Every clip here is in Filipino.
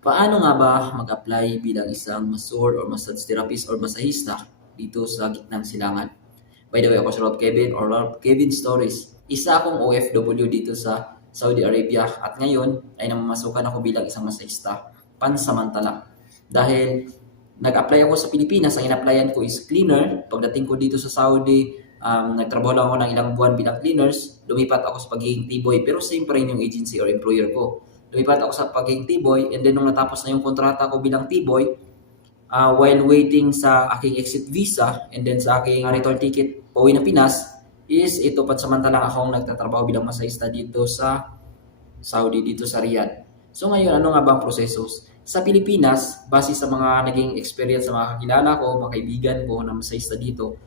Paano nga ba mag-apply bilang isang masseur or massage therapist or masahista dito sa gitnang silangan? By the way, ako si Rob Kevin or Rob Kevin Stories. Isa akong OFW dito sa Saudi Arabia at ngayon ay namamasukan ako bilang isang masahista pansamantala. Dahil nag-apply ako sa Pilipinas, ang in-applyan ko is cleaner. Pagdating ko dito sa Saudi, nagtrabaho lang ako ng ilang buwan bilang cleaners. Lumipat ako sa pagiging T-boy pero same pa rin yung agency or employer ko. Lumipat ako sa pagiging T-boy and then nung natapos na yung kontrata ko bilang T-boy, while waiting sa aking exit visa and then sa aking return ticket pauwi ng Pinas, is ito pansamantalang akong nagtatrabaho bilang masahista dito sa Saudi, dito sa Riyadh. So ngayon, ano nga ba ang proseso? Sa Pilipinas, base sa mga naging experience sa mga kakilala ko, mga kaibigan ko na masahista dito,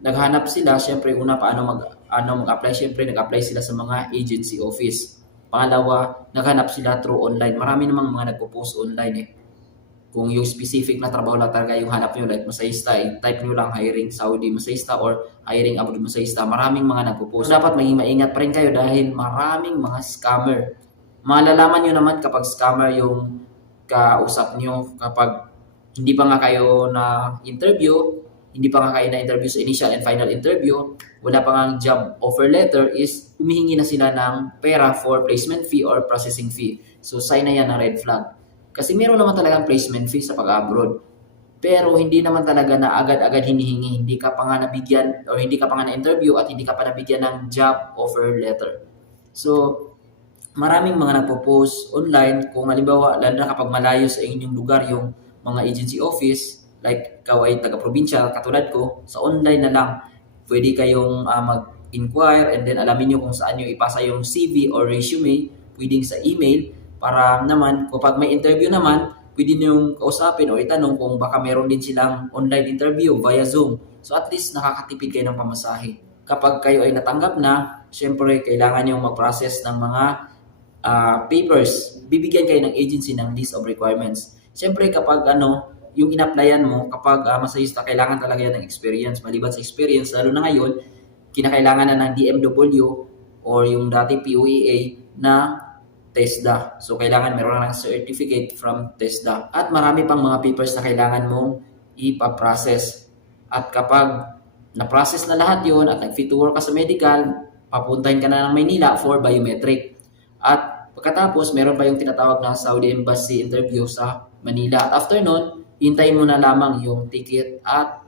naghanap sila, syempre una mag-apply, syempre nag-apply sila sa mga agency office. Pangalawa, naghanap sila through online. Marami namang mga nagpo-post online eh. Kung yung specific na trabaho lang talaga yung hanap nyo, like masahista, type nyo lang hiring Saudi masahista or hiring abroad masahista, maraming mga nagpo-post. Dapat maging maingat pa rin kayo dahil maraming mga scammer. Malalaman nyo naman kapag scammer yung kausap nyo, kapag hindi pa nga kayo na interview, hindi pa nga kayo na interview sa initial and final interview, wala pa nga job offer letter, is humihingi na sila ng pera for placement fee or processing fee. So sign na yan ng red flag. Kasi meron naman talagang placement fee sa pag-abroad. Pero hindi naman talaga na agad-agad hinihingi. Hindi ka pa nga nabigyan or hindi ka pa nga na-interview at hindi ka pa nabigyan ng job offer letter. So, maraming mga nagpo-post online kung halimbawa, lalo na kapag malayo sa inyong lugar yung mga agency office, like ikaw ay taga-probinsya, katulad ko, sa online na lang, pwede kayong mag-inquire and then alamin nyo kung saan nyo ipasa yung CV or resume, pwedeng sa email, para naman kapag may interview naman, pwede niyong kausapin o itanong kung baka meron din silang online interview via Zoom. So at least nakakatipid kayo ng pamasahe. Kapag kayo ay natanggap na, syempre kailangan niyong mag-process ng mga papers. Bibigyan kayo ng agency ng list of requirements. Syempre kapag yung in-applyan mo, kapag masahista, kailangan talaga yan ng experience. Maliban sa experience, lalo na ngayon, kinakailangan na ng DMW or yung dati POEA na TESDA. So, kailangan meron ng certificate from TESDA. At marami pang mga papers na kailangan mong ipaprocess. At kapag na-process na lahat yon at nag-fit to work ka sa medical, papuntahin ka na ng Maynila for biometric. At pagkatapos, meron pa yung tinatawag na Saudi Embassy interview sa Manila. At after nun, hintayin mo na lamang yung ticket at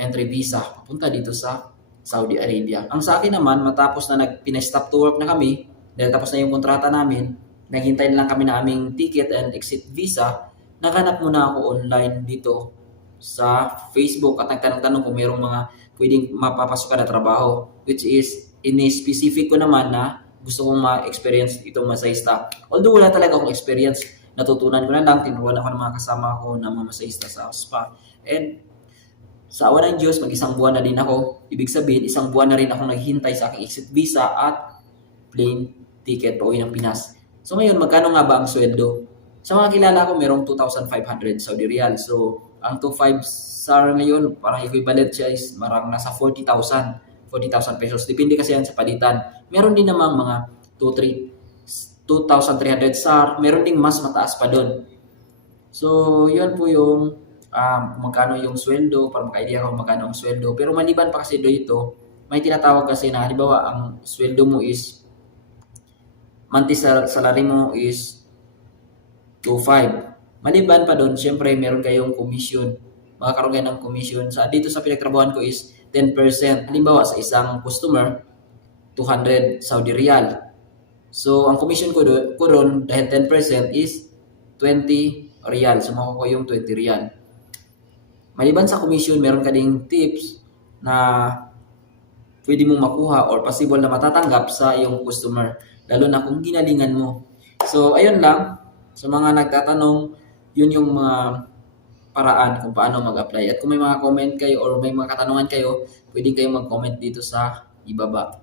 entry visa papunta dito sa Saudi Arabia. Ang sa akin naman, matapos na pinastop to work na kami, dahil tapos na yung kontrata namin, naghintay lang kami na aming ticket and exit visa, naghanap muna ako online dito sa Facebook at nagtanong-tanong kung mayroong mga pwedeng mapapasok na trabaho, which is in-specific ko naman na gusto kong ma-experience itong masahista. Although wala talaga akong experience, natutunan ko na lang, tinuruan ako ng mga kasama ko na mga masahista sa spa. And sa awa ng Diyos, mag-isang buwan na din ako. Ibig sabihin, isang buwan na rin akong naghintay sa aking exit visa at plane ticket pauwi ng Pinas. So ngayon, magkano nga ba ang sweldo? Sa mga kilala ko, merong 2,500 Saudi Riyal. So, ang 2.5 SAR ngayon, parang equivalent siya is marang nasa 40,000 pesos. Depende kasi yan sa palitan. Meron din namang mga 2,300 SAR. Meron ding mas mataas pa doon. So, yun po yung magkano yung sweldo, para maka-idea ko magkano ang sweldo. Pero maliban pa kasi dito, may tinatawag kasi na, halimbawa, ang sweldo mo is monthly salary mo is 2.5. Maliban pa doon, syempre meron kayong commission. Makakaroon kayo ng commission. Dito sa pinagtrabahoan ko is 10%. Halimbawa sa isang customer, 200 Saudi Riyal. So, ang commission ko doon, dahil 10% is 20 Riyal. So, makukuha yung 20 Riyal. Maliban sa commission, meron ka ding tips na pwede mong makuha or possible na matatanggap sa iyong customer. Lalo na kung ginalingan mo. So, ayun lang. Sa mga nagtatanong, yun yung mga paraan kung paano mag-apply. At kung may mga comment kayo or may mga katanungan kayo, pwede kayong mag-comment dito sa ibaba.